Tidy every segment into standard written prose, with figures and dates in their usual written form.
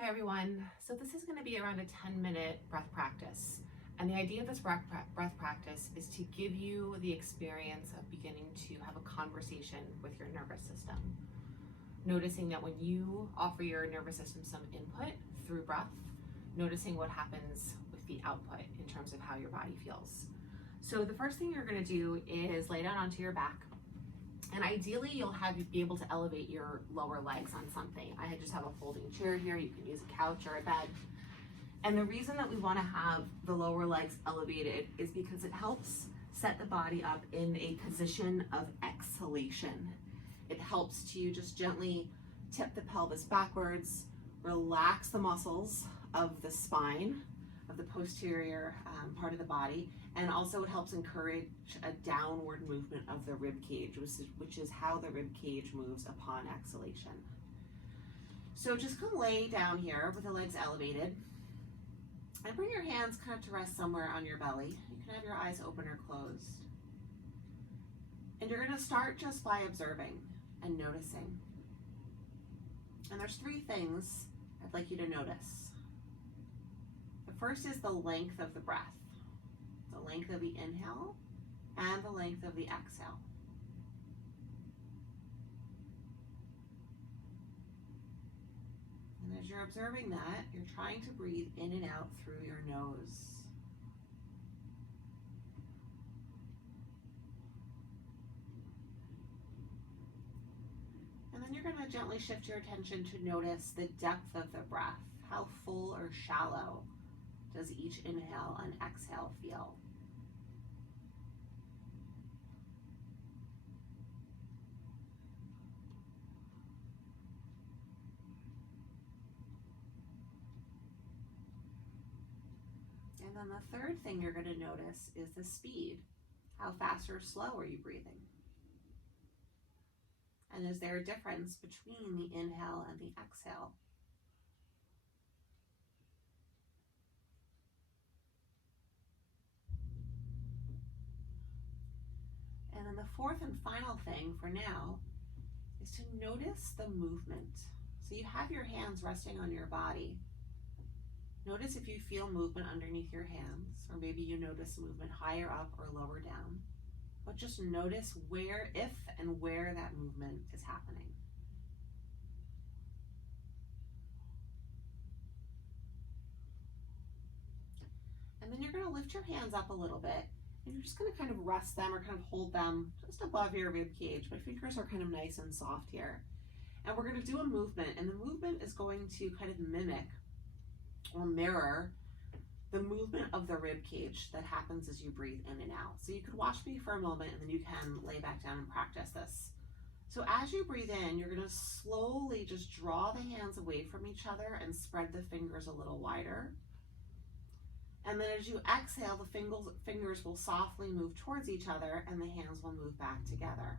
Hi everyone. So this is going to be around a 10-minute breath practice. And the idea of this breath practice is to give you the experience of beginning to have a conversation with your nervous system. Noticing that when you offer your nervous system some input through breath, noticing what happens with the output in terms of how your body feels. So the first thing you're going to do is lay down onto your back. And ideally, you'll be able to elevate your lower legs on something. I just have a folding chair here. You can use a couch or a bed. And the reason that we want to have the lower legs elevated is because it helps set the body up in a position of exhalation. It helps to just gently tip the pelvis backwards, relax the muscles of the spine, of the posterior part of the body, and also it helps encourage a downward movement of the rib cage, which is how the rib cage moves upon exhalation. So just come lay down here with the legs elevated and bring your hands kind of to rest somewhere on your belly. You can have your eyes open or closed. And you're going to start just by observing and noticing. And there's three things I'd like you to notice. The first is the length of the breath, the length of the inhale and the length of the exhale. And as you're observing that, you're trying to breathe in and out through your nose. And then you're going to gently shift your attention to notice the depth of the breath. How full or shallow does each inhale and exhale feel? And then the third thing you're going to notice is the speed. How fast or slow are you breathing? And is there a difference between the inhale and the exhale? And then the fourth and final thing for now is to notice the movement. So you have your hands resting on your body. Notice if you feel movement underneath your hands, or maybe you notice movement higher up or lower down. But just notice where, if and where that movement is happening. And then you're going to lift your hands up a little bit. And you're just going to kind of rest them or kind of hold them just above your rib cage. My fingers are kind of nice and soft here. And we're going to do a movement, and the movement is going to kind of mimic or mirror the movement of the rib cage that happens as you breathe in and out. So you could watch me for a moment and then you can lay back down and practice this. So as you breathe in, you're going to slowly just draw the hands away from each other and spread the fingers a little wider. And then as you exhale, the fingers will softly move towards each other and the hands will move back together.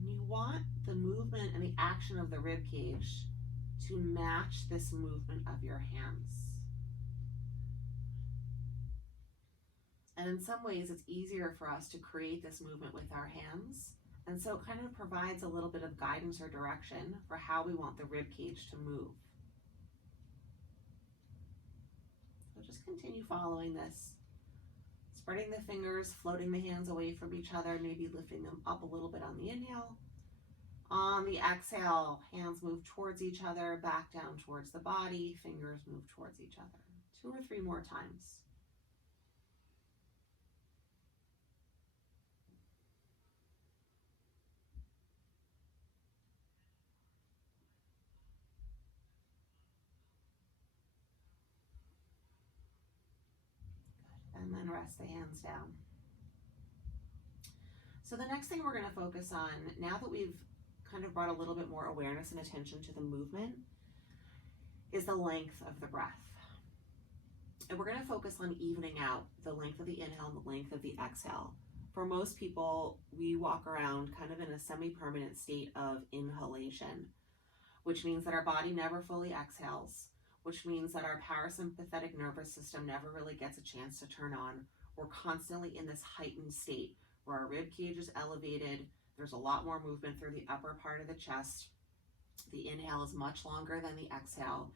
And you want the movement and the action of the rib cage to match this movement of your hands. And in some ways, it's easier for us to create this movement with our hands. And so it kind of provides a little bit of guidance or direction for how we want the rib cage to move. So just continue following this. Spreading the fingers, floating the hands away from each other, maybe lifting them up a little bit on the inhale. On the exhale, hands move towards each other, back down towards the body, fingers move towards each other. 2 or 3 more times. And then rest the hands down. So the next thing we're going to focus on, now that we've kind of brought a little bit more awareness and attention to the movement, is the length of the breath. And we're going to focus on evening out the length of the inhale and the length of the exhale. For most people, we walk around kind of in a semi-permanent state of inhalation, which means that our body never fully exhales, which means that our parasympathetic nervous system never really gets a chance to turn on. We're constantly in this heightened state where our rib cage is elevated. There's a lot more movement through the upper part of the chest. The inhale is much longer than the exhale,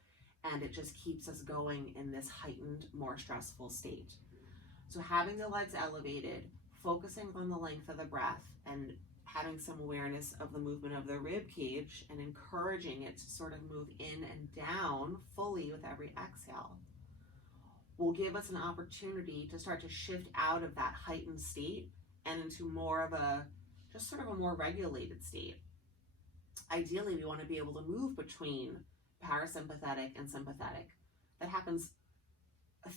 and it just keeps us going in this heightened, more stressful state. So having the legs elevated, focusing on the length of the breath, and having some awareness of the movement of the rib cage and encouraging it to sort of move in and down fully with every exhale will give us an opportunity to start to shift out of that heightened state and into more of a, just sort of a more regulated state. Ideally, we want to be able to move between parasympathetic and sympathetic. That happens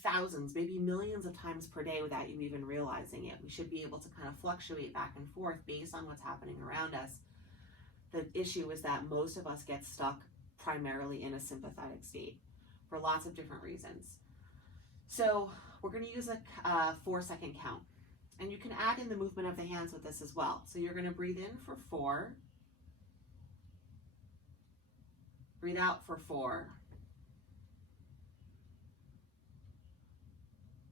thousands, maybe millions of times per day without you even realizing it. We should be able to kind of fluctuate back and forth based on what's happening around us. The issue is that most of us get stuck primarily in a sympathetic state for lots of different reasons. So we're going to use a 4-second count, and you can add in the movement of the hands with this as well. So you're going to breathe in for 4, breathe out for 4,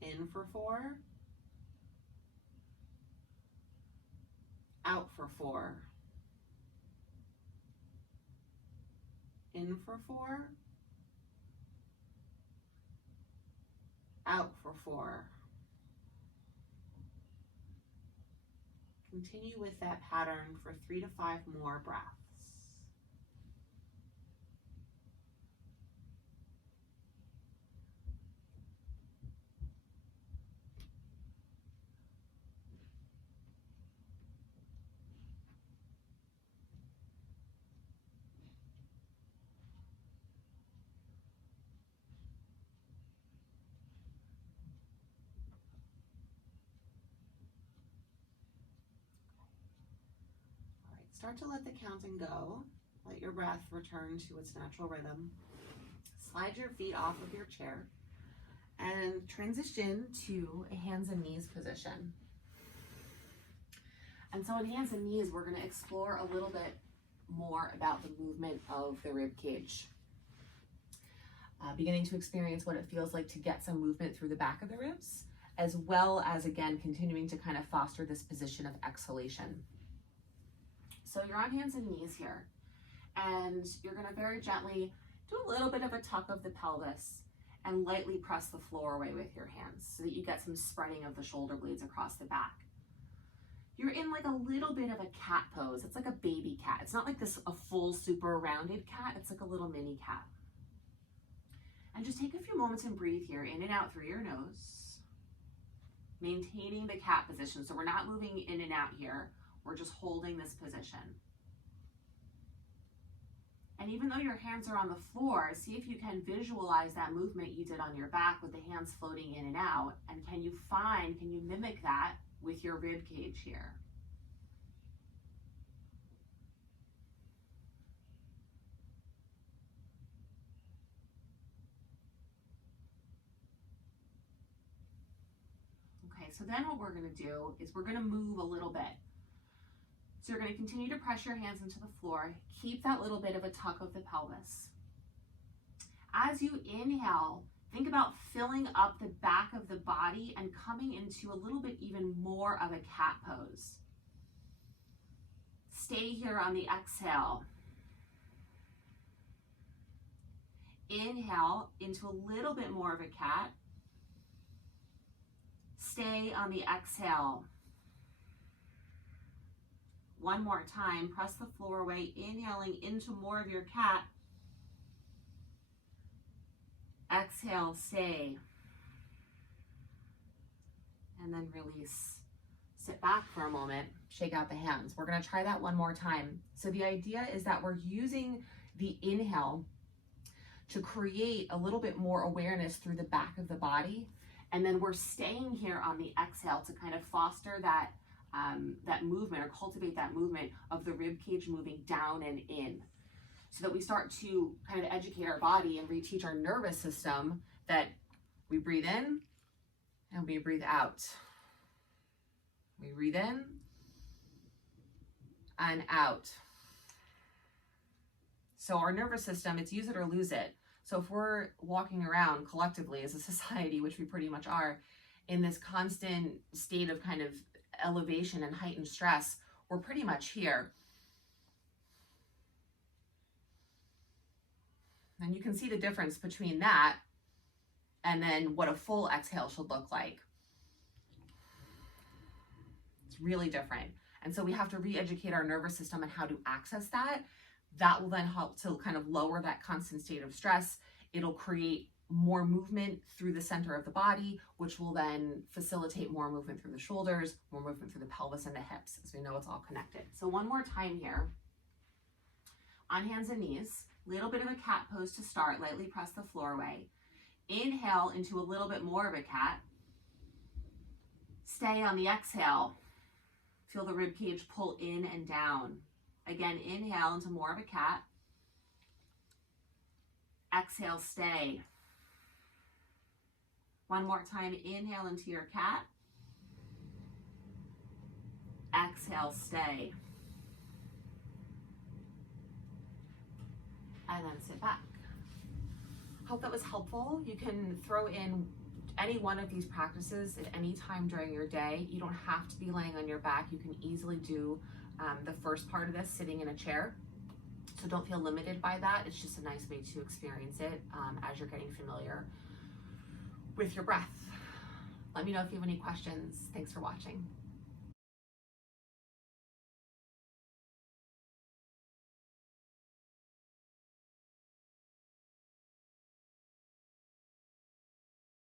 in for 4, out for 4, in for 4, out for 4. Continue with that pattern for 3 to 5 more breaths. Start to let the counting go. Let your breath return to its natural rhythm. Slide your feet off of your chair and transition to a hands and knees position. And so in hands and knees, we're going to explore a little bit more about the movement of the rib cage. Beginning to experience what it feels like to get some movement through the back of the ribs, as well as, again, continuing to kind of foster this position of exhalation. So you're on hands and knees here, and you're going to very gently do a little bit of a tuck of the pelvis and lightly press the floor away with your hands so that you get some spreading of the shoulder blades across the back. You're in like a little bit of a cat pose. It's like a baby cat. It's not like this a full super rounded cat. It's like a little mini cat. And just take a few moments and breathe here, in and out through your nose, maintaining the cat position. So we're not moving in and out here. We're just holding this position. And even though your hands are on the floor, see if you can visualize that movement you did on your back with the hands floating in and out. And can you mimic that with your rib cage here? Okay, so then what we're going to do is we're going to move a little bit. So you're going to continue to press your hands into the floor. Keep that little bit of a tuck of the pelvis. As you inhale, think about filling up the back of the body and coming into a little bit even more of a cat pose. Stay here on the exhale. Inhale into a little bit more of a cat. Stay on the exhale. One more time, press the floor away, inhaling into more of your cat. Exhale, stay. And then release. Sit back for a moment, shake out the hands. We're gonna try that one more time. So the idea is that we're using the inhale to create a little bit more awareness through the back of the body. And then we're staying here on the exhale to kind of foster that that movement, or cultivate that movement of the rib cage moving down and in, so that we start to kind of educate our body and reteach our nervous system that we breathe in and we breathe out. We breathe in and out. So our nervous system, it's use it or lose it. So if we're walking around collectively as a society, which we pretty much are, in this constant state of kind of elevation and heightened stress, we're pretty much here. And you can see the difference between that and then what a full exhale should look like. It's really different. And so we have to re-educate our nervous system on how to access that. That will then help to kind of lower that constant state of stress. It'll create more movement through the center of the body, which will then facilitate more movement through the shoulders, more movement through the pelvis and the hips, as we know it's all connected. So one more time here. On hands and knees, little bit of a cat pose to start, lightly press the floor away. Inhale into a little bit more of a cat. Stay on the exhale. Feel the rib cage pull in and down. Again, inhale into more of a cat. Exhale, stay. One more time, inhale into your cat. Exhale, stay. And then sit back. Hope that was helpful. You can throw in any one of these practices at any time during your day. You don't have to be laying on your back. You can easily do the first part of this sitting in a chair. So don't feel limited by that. It's just a nice way to experience it as you're getting familiar with your breath. Let me know if you have any questions. Thanks for watching.